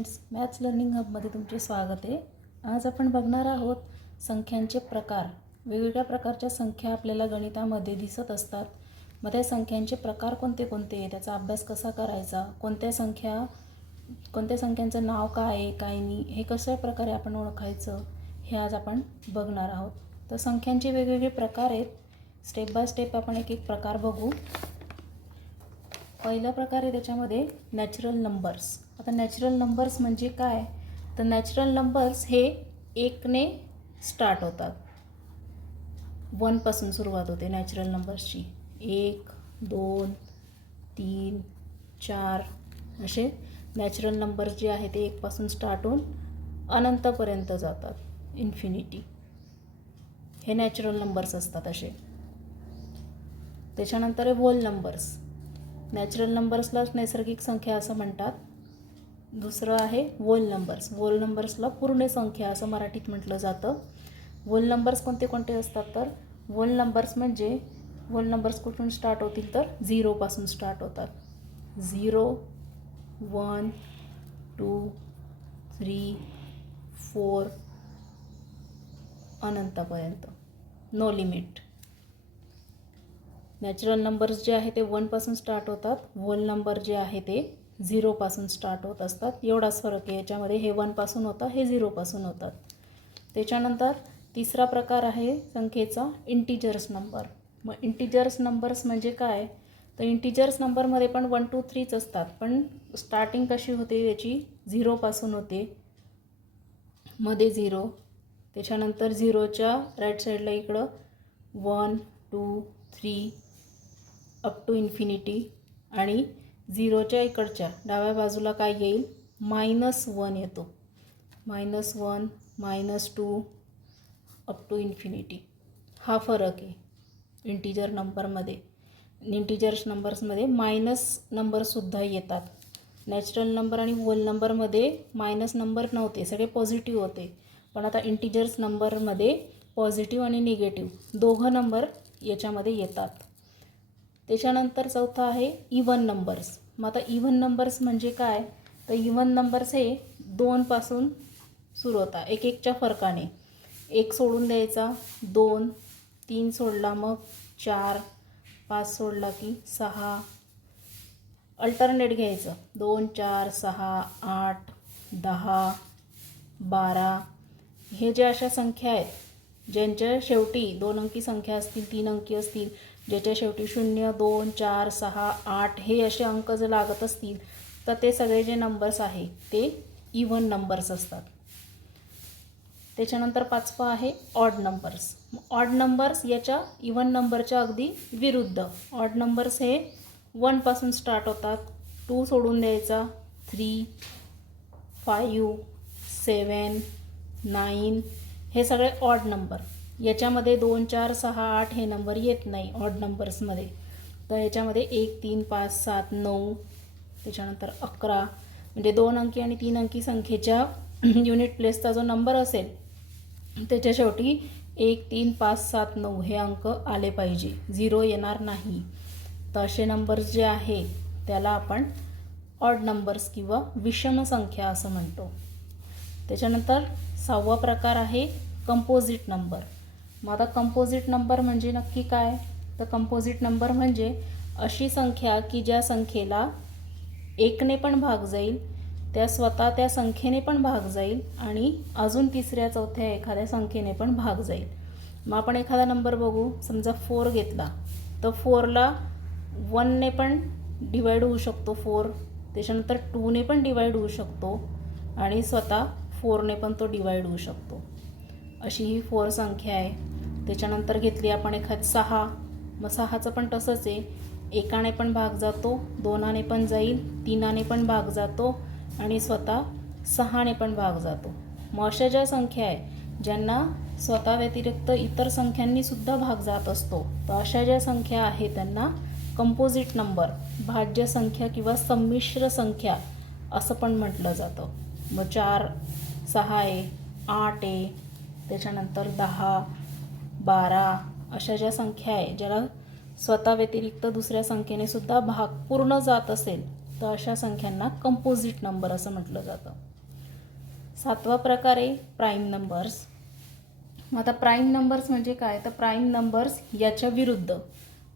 Friends maths learning हबमध्ये तुमचे स्वागत आहे. आज आपण बघणार आहोत संख्यांचे प्रकार. वेगवेगळ्या प्रकारच्या संख्या आपल्याला गणितामध्ये दिसत असतात. मग त्या संख्यांचे प्रकार कोणते कोणते त्याचा अभ्यास कसा करायचा? कोणत्या संख्या कोणत्या संख्यांचं नाव काय आहे काय नाही हे कशा प्रकारे आपण ओळखायचं हे आज आपण बघणार आहोत. तर संख्यांचे वेगवेगळे प्रकार आहेत. स्टेप बाय स्टेप आपण एक एक प्रकार बघू. पहिला प्रकार आहे त्याच्यामध्ये नॅचरल नंबर्स आता नॅचरल नंबर्स म्हणजे काय? तर नॅचरल नंबर्स हे एकने स्टार्ट होतात. वनपासून सुरुवात होते नॅचरल नंबर्सची एक दोन तीन चार असे नॅचरल नंबर्स जे आहे ते एकपासून स्टार्ट होऊन अनंतपर्यंत जातात. इन्फिनिटी हे नॅचरल नंबर्स असतात असे. त्याच्यानंतर आहे होल नंबर्स नॅचरल नंबर्सलाच नैसर्गिक संख्या असं म्हणतात. दुसरं आहे वोल नंबर्स वोल नंबर्सला पूर्ण संख्या असं मराठीत म्हटलं जातं. वोल नंबर्स कोणते कोणते असतात तर? वोल नंबर्स म्हणजे वोल नंबर्स कुठून स्टार्ट होतील तर? झिरोपासून स्टार्ट होतात. Zero one two three four अनंतापर्यंत. No limit natural numbers जे आहे ते वनपासून स्टार्ट होतात. वोल नंबर जे आहे ते झिरोपासून स्टार्ट होत असतात. एवढाच फरक आहे. याच्यामध्ये हे वनपासून होतं हे झिरोपासून होतात. त्याच्यानंतर तिसरा प्रकार आहे संख्येचा इंटिजर्स नंबर मग इंटिजर्स नंबर्स म्हणजे काय? तर इंटिजर्स नंबरमध्ये पण वन टू थ्रीच असतात. पण स्टार्टिंग कशी होते याची? झिरोपासून होते. मध्ये झिरो. त्याच्यानंतर झिरोच्या राईट साईडला इकडं one two three up to infinity आणि झिरोच्या इकडच्या डाव्या बाजूला काय येईल? मायनस वन येतो. Minus one minus two up to infinity हा फरक आहे इंटिजर नंबरमध्ये इंटिजर्स नंबर्समध्ये मायनस नंबरसुद्धा येतात. नॅचरल नंबर आणि होल नंबरमध्ये मायनस नंबर नव्हते. सगळे पॉझिटिव्ह होते. पण आता इंटिजर्स नंबरमध्ये पॉझिटिव्ह आणि निगेटिव्ह दोघं नंबर याच्यामध्ये येतात. त्याच्यानंतर चौथा आहे इवन नंबर्स मग आता इव्हन नंबर्स म्हणजे काय? तर इव्हन नंबर्स हे दोनपासून सुरू होतात एक एकच्या फरकाने. एक सोडून द्यायचा. दोन तीन सोडला मग चार पाच सोडला की सहा. अल्टरनेट घ्यायचं. दोन चार सहा आठ दहा बारा. हे ज्या अशा संख्या आहेत ज्यांच्या शेवटी दोन अंकी संख्या असतील तीन अंकी असतील ज्याच्या शेवटी शून्य दोन चार सहा आठ हे असे अंक जर लागत असतील तर ते सगळे जे नंबर्स आहे ते इवन नंबर्स असतात. त्याच्यानंतर पाचवा आहे ऑड नंबर्स ऑड नंबर्स याच्या इवन नंबरच्या अगदी विरुद्ध. ऑड नंबर्स हे वनपासून स्टार्ट होतात. टू सोडून द्यायचा. थ्री फायू सेवन नाईन हे सगळे ऑड नंबर याच्यामध्ये दोन चार सहा आठ हे नंबर येत नाही ऑड नंबर्समध्ये तर याच्यामध्ये एक तीन पाच सात नऊ त्याच्यानंतर अकरा म्हणजे दोन अंकी आणि तीन अंकी संख्येच्या युनिट प्लेसचा जो नंबर असेल त्याच्या शेवटी एक तीन पाच सात नऊ हे अंक आले पाहिजे. झिरो येणार नाही. तर असे नंबर्स जे आहे त्याला आपण ऑड नंबर्स किंवा विषम संख्या असं म्हणतो. त्याच्यानंतर सहावा प्रकार आहे कंपोजिट नंबर मग आता कंपोजिट नंबर म्हणजे नक्की काय? तर कंपोजिट नंबर म्हणजे अशी संख्या की ज्या संख्येला एकने पण भाग जाईल त्या स्वतः त्या संख्येने पण भाग जाईल आणि अजून तिसऱ्या चौथ्या एखाद्या संख्येने पण भाग जाईल. मग आपण एखादा नंबर बघू. समजा फोर घेतला तर फोरला वनने पण डिवाईड होऊ शकतो फोर त्याच्यानंतर टूने पण डिवाईड होऊ शकतो आणि स्वतः फोरने पण तो डिवाईड होऊ शकतो. अशी ही फोर संख्या आहे. त्याच्यानंतर घेतली आपण एखाद सहा. मग सहाचं पण तसंच आहे. एकाने पण भाग जातो दोनाने पण जाईल तीनाने पण भाग जातो आणि स्वतः सहाने पण भाग जातो. मग अशा ज्या संख्या आहे ज्यांना स्वतः व्यतिरिक्त इतर संख्यांनीसुद्धा भाग जात असतो तर अशा ज्या संख्या आहे त्यांना कंपोजिट नंबर भाज्य संख्या किंवा संमिश्र संख्या असं पण म्हटलं जातं. मग चार सहा आहे आठ आहे त्याच्यानंतर दहा बारा अशा ज्या संख्या आहे ज्याला स्वतः व्यतिरिक्त दुसऱ्या संख्येने सुद्धा भाग पूर्ण जात असेल तर अशा संख्यांना कंपोजिट नंबर असं म्हटलं जातं. सातवा प्रकार आहे प्राईम नंबर्स मग आता प्राईम नंबर्स म्हणजे काय? तर प्राईम नंबर्स याच्या विरुद्ध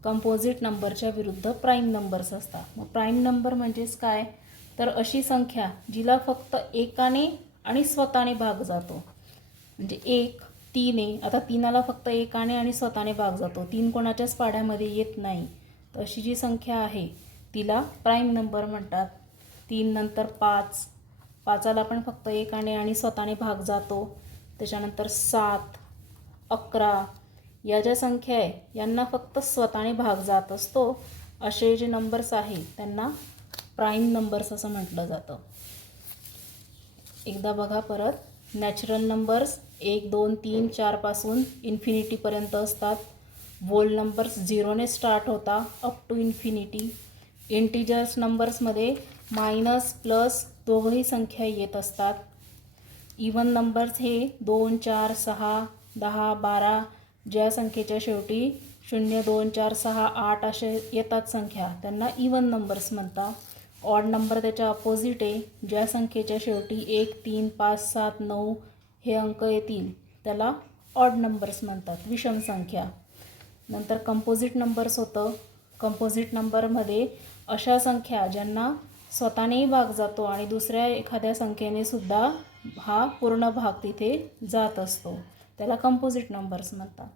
कंपोजिट नंबरच्या विरुद्ध प्राईम नंबर्स असतात. मग प्राईम नंबर म्हणजेच काय? तर अशी संख्या जिला फक्त एकाने आणि स्वतःने भाग जातो. म्हणजे एक तीन आहे आता तीनाला फक्त एकाने आणि स्वतःने भाग जातो. तीन कोणाच्याच पाढ्यामध्ये येत नाही. तर अशी जी संख्या आहे तिला प्राईम नंबर म्हणतात. तीन नंतर पाच. पाचाला पण फक्त एकाने आणि स्वतःने भाग जातो. त्याच्यानंतर सात अकरा. या ज्या संख्या आहे यांना फक्त स्वतःने भाग जात असतो. असे जे नंबर्स आहे त्यांना प्राईम नंबर्स असं म्हटलं जातं. एकदा बघा परत. नॅचरल नंबर्स एक दोन तीन चारपासून इन्फिनिटीपर्यंत असतात. वोल नंबर्स झिरोने स्टार्ट होता अप टू इन्फिनिटी इंटिजर्स नंबर्समध्ये मायनस प्लस दोघंही संख्या येत असतात. इवन नंबर्स हे दोन चार सहा दहा बारा ज्या संख्येच्या शेवटी शून्य दोन चार सहा आठ असे येतात संख्या. त्यांना इवन नंबर्स म्हणतात ऑड नंबर त्याच्या अपोजिट आहे. ज्या संख्येच्या शेवटी एक तीन पाच सात नऊ हे अंक येतील त्याला ऑड नंबर्स म्हणतात विषम संख्या. नंतर कंपोजिट नंबर्स होतं. कंपोजिट नंबरमध्ये अशा संख्या ज्यांना स्वतःनेही भाग जातो आणि दुसऱ्या एखाद्या संख्येने सुद्धा हा पूर्ण भाग तिथे जात असतो. त्याला कंपोजिट नंबर्स म्हणतात.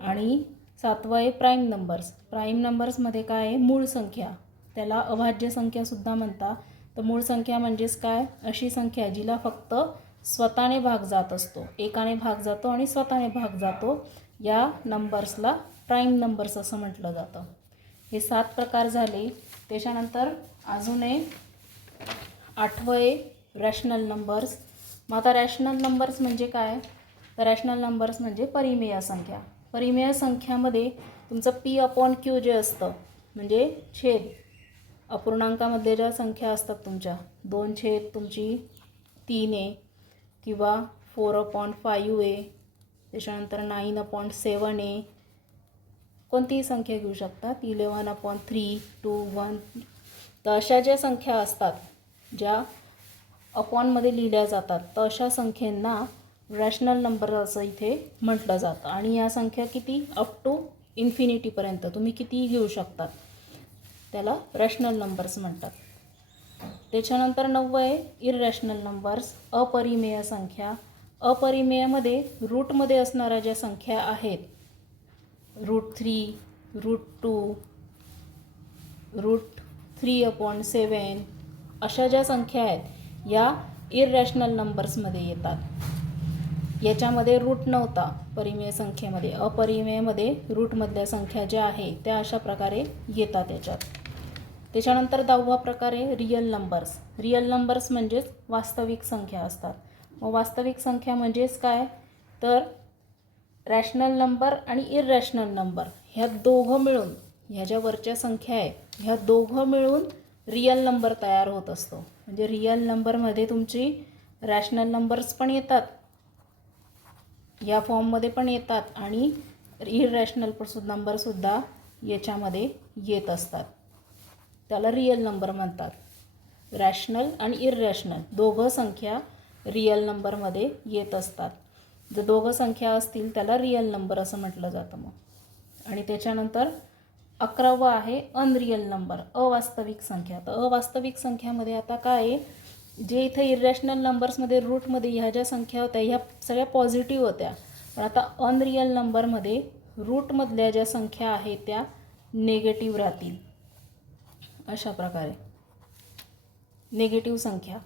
आणि सातवं आहे प्राईम नंबर्स प्राईम नंबर्समध्ये काय आहे? मूळ संख्या. त्याला अभाज्य संख्यासुद्धा म्हणतात. तर मूळ संख्या म्हणजेच काय? अशी संख्या जिला फक्त स्वतःने भाग जात असतो. एकाने भाग जातो आणि स्वतःने भाग जातो. या नंबर्सला प्राईम नंबर्स असं म्हटलं जातं. हे सात प्रकार झाले. त्याच्यानंतर अजून आहे आठवं आहे रॅशनल नंबर्स मग आता रॅशनल नंबर्स म्हणजे काय? तर रॅशनल नंबर्स म्हणजे परिमेय संख्या. परिमेय संख्यामध्ये तुमचं पी अपॉन क्यू जे असतं म्हणजे छेद. अपूर्णांकामध्ये ज्या संख्या असतात तुमच्या दोन छेद तुमची तीन आहे किंवा फोर अपॉन फाईव्ह ए त्याच्यानंतर नाईन अपॉन सेवन ए कोणतीही संख्या घेऊ शकतात eleven upon three two one तर अशा ज्या संख्या असतात ज्या अपॉनमध्ये लिहिल्या जातात तर अशा संख्येंना रॅशनल नंबर असं इथे म्हटलं जातं. आणि या संख्या किती? अप टू इन्फिनिटीपर्यंत तुम्ही कितीही घेऊ शकतात त्याला रॅशनल नंबर्स म्हणतात. त्याच्यानंतर नववं आहे इररॅशनल नंबर्स अपरिमेय संख्या. अपरिमेयमध्ये रूटमध्ये असणाऱ्या ज्या संख्या आहेत root three root two root three upon seven अशा ज्या संख्या आहेत या इररॅशनल नंबर्समध्ये येतात. याच्यामध्ये रूट नव्हता परिमेय संख्येमध्ये. अपरिमेयमध्ये रूटमधल्या संख्या ज्या आहे त्या अशा प्रकारे येतात याच्यात. त्याच्यानंतर दहावा प्रकार आहे रिअल नंबर्स रिअल नंबर्स म्हणजेच वास्तविक संख्या असतात. मग वास्तविक संख्या म्हणजेच काय? तर रॅशनल नंबर आणि इररॅशनल नंबर ह्या दोघं मिळून ह्या ज्या वरच्या संख्या आहेत ह्या दोघं मिळून रिअल नंबर तयार होत असतो. म्हणजे रिअल नंबरमध्ये तुमची रॅशनल नंबर्स पण येतात या फॉर्ममध्ये पण येतात आणि इररॅशनल नंबरसुद्धा याच्यामध्ये येत असतात. त्याला रिअल नंबर म्हणतात. रॅशनल आणि इरॅशनल दोघं संख्या रिअल नंबरमध्ये येत असतात. जर दोघं संख्या असतील त्याला रिअल नंबर असं म्हटलं जातं मग. आणि त्याच्यानंतर अकरावं आहे अनरिअल नंबर अवास्तविक संख्या. तर अवास्तविक संख्यामध्ये आता काय आहे? जे इथं इरॅशनल नंबर्समध्ये रूटमध्ये ह्या ज्या संख्या होत्या ह्या सगळ्या पॉझिटिव्ह होत्या. पण आता अनरिअल नंबरमध्ये रूटमधल्या ज्या संख्या आहेत त्या नेगेटिव्ह राहतील. अशा प्रकारे. निगेटिव्ह संख्या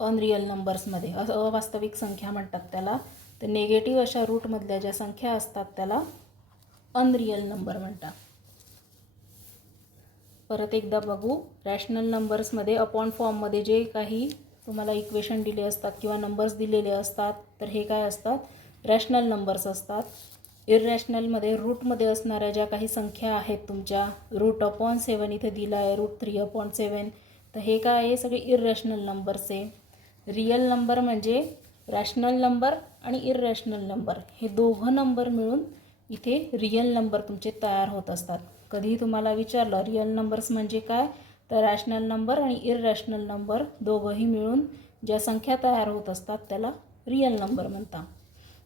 अनरिअल नंबर्समध्ये असं अवास्तविक संख्या म्हणतात त्याला. तर निगेटिव्ह अशा रूटमधल्या ज्या संख्या असतात त्याला अनरिअल नंबर म्हणतात. परत एकदा बघू. रॅशनल नंबर्समध्ये अपॉन फॉर्ममध्ये जे काही तुम्हाला इक्वेशन दिले असतात किंवा नंबर्स दिलेले असतात तर हे काय असतात? रॅशनल नंबर्स असतात. इररॅशनलमध्ये रूटमध्ये असणाऱ्या ज्या काही संख्या आहेत तुमच्या रूट अपॉन सेवन इथे दिला आहे रूट थ्री अपॉन सेवन तर हे काय आहे? सगळे इररॅशनल नंबर्स आहे. रिअल नंबर म्हणजे रॅशनल नंबर आणि इररॅशनल नंबर हे दोघं नंबर मिळून इथे रिअल नंबर तुमचे तयार होत असतात. कधीही तुम्हाला विचारलं रिअल नंबर्स म्हणजे काय? तर रॅशनल नंबर आणि इररॅशनल नंबर दोघंही मिळून ज्या संख्या तयार होत असतात त्याला रिअल नंबर म्हणतात.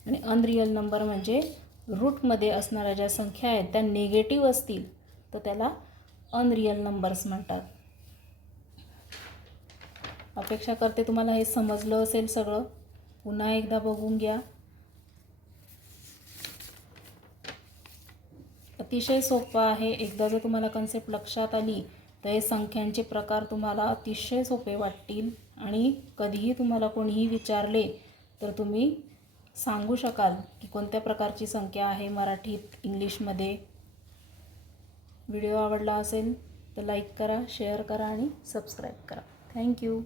आणि अनरिअल नंबर म्हणजे रूटमध्ये असणाऱ्या ज्या संख्या आहेत त्या निगेटिव्ह असतील तर त्याला अनरियल नंबर्स म्हणतात. अपेक्षा करते तुम्हाला हे समजलं असेल सगळं. पुन्हा एकदा बघून घ्या. अतिशय सोपं आहे. एकदा जर तुम्हाला कन्सेप्ट लक्षात आली तर हे संख्यांचे प्रकार तुम्हाला अतिशय सोपे वाटतील. आणि कधीही तुम्हाला कोणीही विचारले तर तुम्ही सांगू शकाल की कोणत्या प्रकारची संख्या आहे मराठीत इंग्लिशमध्ये? व्हिडिओ आवडला असेल तर लाईक करा शेअर करा आणि सबस्क्राईब करा. थँक्यू